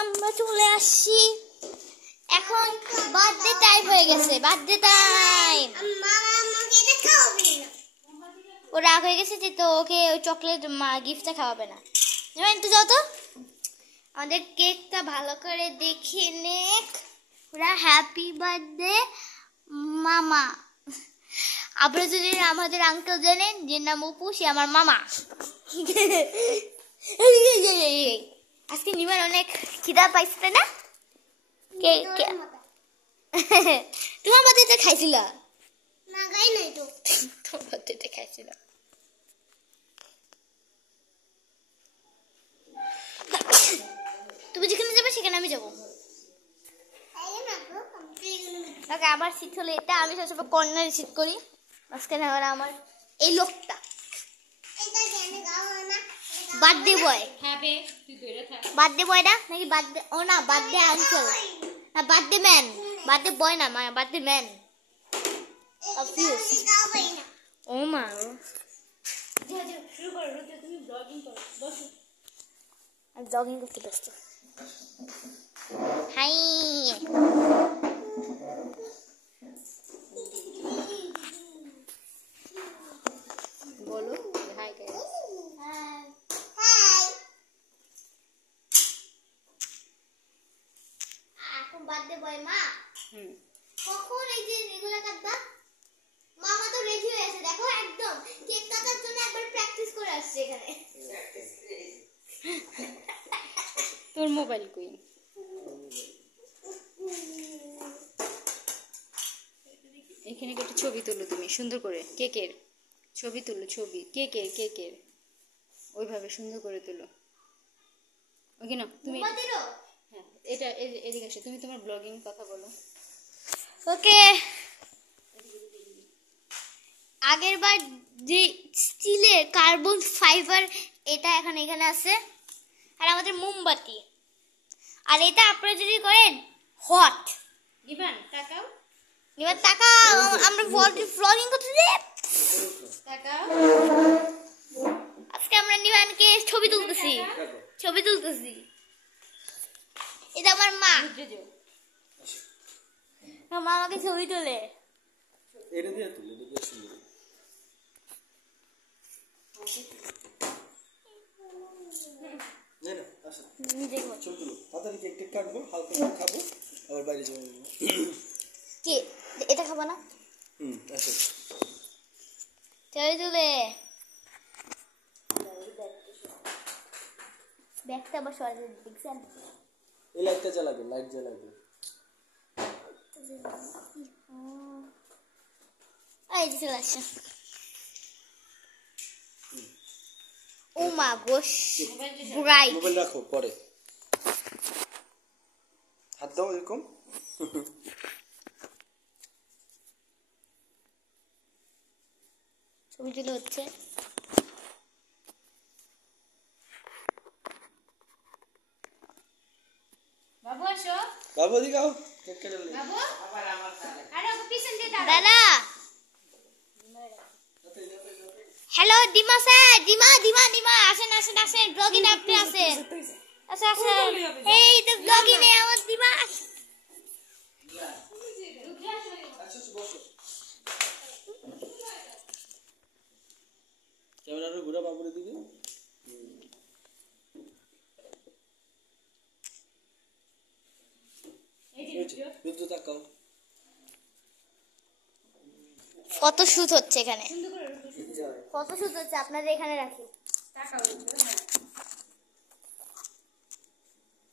আমরা চলে আসছি এখন বার্থডে টাইম হয়ে গেছে বার্থডে টাইম মামা আমাকে এটা খাওয়াবে না ও রাগ হয়ে গেছে যে তো ওকে ওই চকলেট গিফটটা খাওয়াবে না যাও একটু যাও তো আমাদের কেকটা ভালো করে দেখে নেক ওরা হ্যাপি বার্থডে মামা আপনারা যদি আমাদের আঙ্কেল জানেন যে নাম অপু সে আমার মামা আজকে নিবার অনেক খিদা পাইছে না কে কে তোমার বাড়িতে খাইছিল না গাই নাই তো তোমার বাড়িতে খাইছিল তুমি যেখানে যাবে সেখানে আমি যাবো ওকে আবার সিট হলে এটা আমি সবসময় কর্নারে সিট করি মাঝখানে আবার আমার এই লোকটা বার্থডে বয় বার্থডে বয় না নাকি বার্থডে ও না বার্থডে আঙ্কেল না বার্থডে ম্যান বার্থডে বয় না মানে বার্থডে ম্যান ও মা জগিং করতে ব্যস্ত হাই বলো হাই এখন বার্থডে বয় মা কখন এই যে এগুলা কাটবা মামা তো রেডি হয়ে আছে দেখো একদম কেক কাটার জন্য একবার প্র্যাকটিস করে আসছে এখানে তোর মোবাইল কই এখানে একটা ছবি তুলো তুমি সুন্দর করে কেকের ছবি তুলো ছবি কেকের ওইভাবে সুন্দর করে তুলো ওকে না তুমি হ্যাঁ এটা এদিকে আসো তুমি তোমার ব্লগিং কথা বলো ওকে আগের বার যে স্টিলের কার্বন ফাইবার এটা এখানে আছে আর আমাদের মোমবাতি আর এটা আপনারা যদি করেন হট নিবান তাকাও এবার টাকা আমরা ব্লগিং করতে তাকাও আজকে আমরা নিবানকে ছবি তুলতেছি এটা আমার মা মা আমাকে ছবি তোলে এটা দিয়ে তুলে এটা দিয়ে সুন্দর না আসো নিজে ছবি তুলো তাড়াতাড়ি কেক কাটবো হালকা করে খাবো আবার বাইরে যাবো কে এটা খাবো না আসো ছবি তুলে ব্যাগটা বসে দেখছেন এই লাইটটা জ্বালাবে এই যে চলে আসছে ও মা গোশ ব্রাইট মোবাইল রাখো পরে হাত দাও এরকম ছবি তুলে হচ্ছে বাবু আসো বাবু দিগাও কেক কেটে বাবু আবার আমার আরে ওকে পিছন দিয়ে দাদা হ্যালো ডিমা স্যার ডিমা আসেন ব্লগিং আপনি আসেন আসেন এই তো ব্লগিং এ আমার ডিমা ক্যামেরাটা ঘুরা বাবুর দিকে বিদ্যুৎ তাকাও ফটোশুট হচ্ছে এখানে ফটোশুট হচ্ছে আপনাদের এখানে রাখি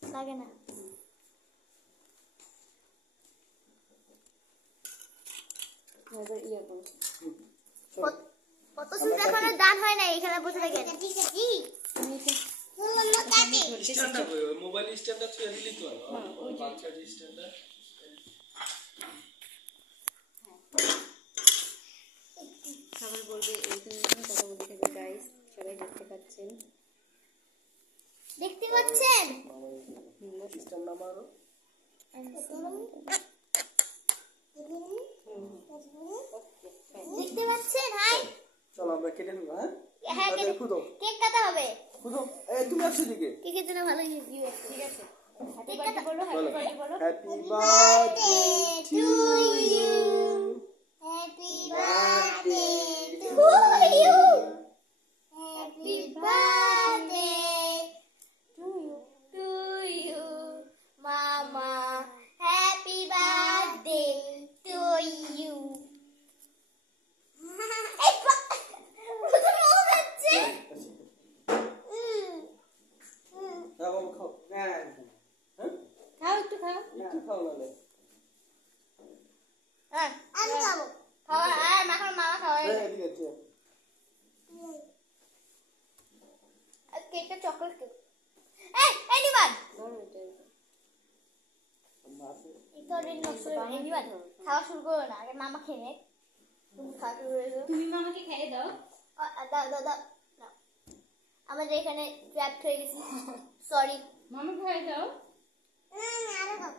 লাগে না ফটোশুট এখনো ডান হয় না এখানে বসে থাকেন মোবাইল স্ট্যান্ডটা তুই দিলি তো ওই বাচ্চার স্ট্যান্ডটা সবাই বলবে এই তুমি কথা বলতে থাকবে গাইস সবাই দেখতে পাচ্ছেন স্ট্যান্ড নামারো দেখতে পাচ্ছেন হাই চলো আমরা কেটে নেব হ্যাঁ কেক কাটা হবে খুদো এই তুমি আসো দিকে কেকের জন্য ভালো ভিউ আছে ঠিক আছে বলো হ্যাপি বার্থডে বলো happy birthday to you Happy birthday to you. Happy birthday to you, Mama. Happy birthday to you. না বাবা খাও না হ্যাঁ খাও একটু খাও না খাও না আমি খাবো খাওয়া আর মাখন মামা খাওয়া এদিকে আছে কেকটা চকলেট কেক এই এনিওয়ান খাওয়া শুরু করো না আগে মামা খেয়ে নে তুমি খাওয়া শুরু করে দাও তুমি মামাকে খাইয়ে দাও দাও দাও দাও নাও। আমাদের এখানে ট্র্যাপ হয়ে গেছে সরি মামাকে খাইয়ে দাও আরো খাও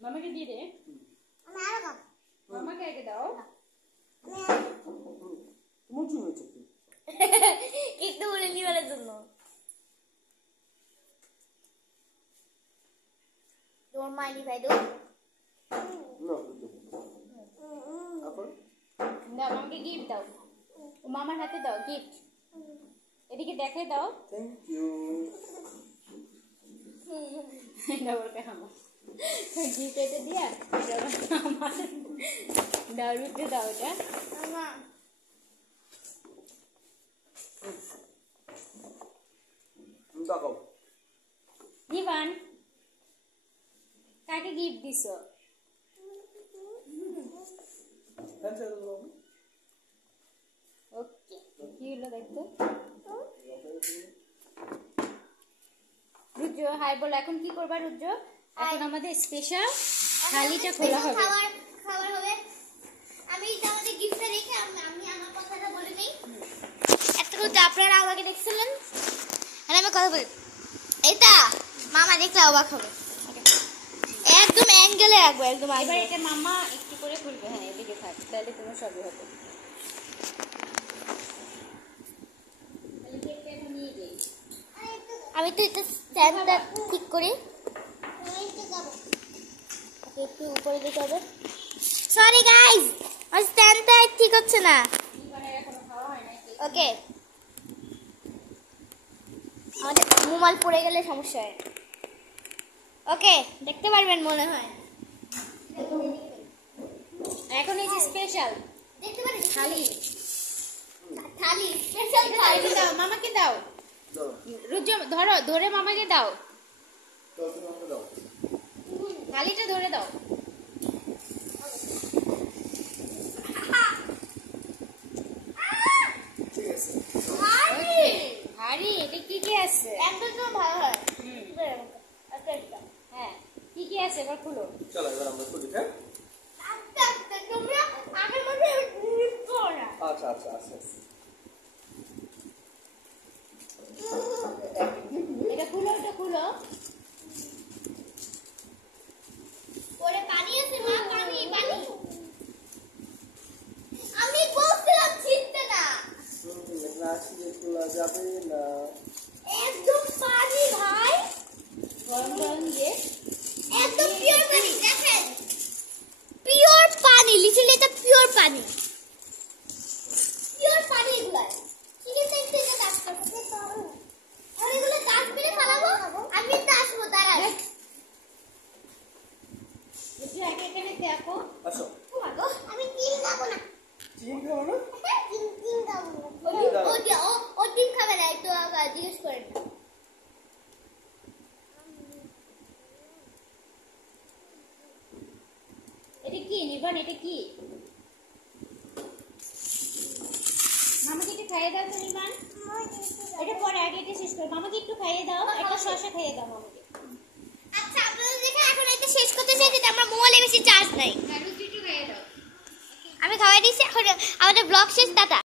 মামাকে দিয়ে দে আমি আরো খাও মামাকে আগে দাও তোমার কি হয়েছে একটু বলে নিবারের জন্য তোমার মাইনি ভাই দাও না আপন দাও মামাকে গিফট দাও ও মামার হাতে দাও গিফট এদিকে দেখাই দাও থ্যাংক ইউ এটা বলতে আমার গিফট এটা দিয়া আমার দাও রুটে দাও এটা মামা দেখাও নিবান কাকে গিফট দিছো ওকে কি হলো দেখতো রুদ্র হাই বল এখন কি করবা রুদ্র এখন আমাদের স্পেশাল থালিটা খোলা হবে খাবার খাবার হবে আমি আমাদের গিফটটা রেখে আমি আমার কথাটা বলে নেই এতটুকু আপনারা আমাকে দেখছিলেন আর আমি কথা বলি এটা মামা দেখলে অবাক হবে একদম অ্যাঙ্গেলে রাখবো একদম এবার এটা মামা একটু করে খুলবে হ্যাঁ এদিকে থাক তাহলে তোমার সবই হবে তাহলে কেকটা এখন নিয়ে যাই আমি তো এটা স্ট্যান্ডটা ঠিক করি একটু উপরে দিতে হবে সরি গাইস আমার স্ট্যান্ডটা ঠিক হচ্ছে না নিবানের এখনো খাওয়া হয় না ওকে আমাদের মোবাইল পড়ে গেলে সমস্যা হয় ওকে দেখতে পারবেন মনে হয় এখন এই যে স্পেশাল দেখতে পারেন থালি থালি স্পেশাল থালি দাও মামাকে দাও রুদ্র ধরো ধরে মামাকে দাও দাও থালিটা ধরে দাও ঠিক আছে হাড়ি এটা কি কি আছে একদম তো ভালো হয় হ্যাঁ কি কি আছে এবার খুলো চলো এবার আমরা খুলি হ্যাঁ আস্তে আস্তে তোমরা আগের মধ্যে নিচ্ছো না আচ্ছা আচ্ছা আচ্ছা এটা খুলো এটা খুলো পরে পানি আছে মা পানি পানি আমি বলছিলাম ছিটতে না গ্লাস দিয়ে খোলা যাবে না একদম পানি ভাই গরম গরম দিয়ে একদম পিওর পানি দেখেন পিওর পানি লিটারালি এটা পিওর পানি পিওর পানি এগুলা কি দেখতে এটা ডাক্তার আর এগুলো ডাস্টবিনে ফেলাবো আমি তো আসবো দাঁড়ান একটু আগে এখানে দেখো আসো ও মা গো আমি ডিম খাবো না চিকেন খাবো না ডিম খাবো না ও ডিম খাবে না একটু জিজ্ঞেস করেন না এটা কি নিবান এটা কি মামাকে একটু খাইয়ে দাও তো নিবান এটা পরে আগে এটা শেষ করো মামাকে একটু খাইয়ে দাও একটা শসা খাইয়ে দাও মামাকে আচ্ছা আপনারা দেখে এখন এটা শেষ করতে চাই যে আমার মোবাইলে বেশি চার্জ নাই রুটি একটু খাইয়ে দাও আমি খাওয়াই দিয়েছি এখন আমাদের ব্লগ শেষ টাটা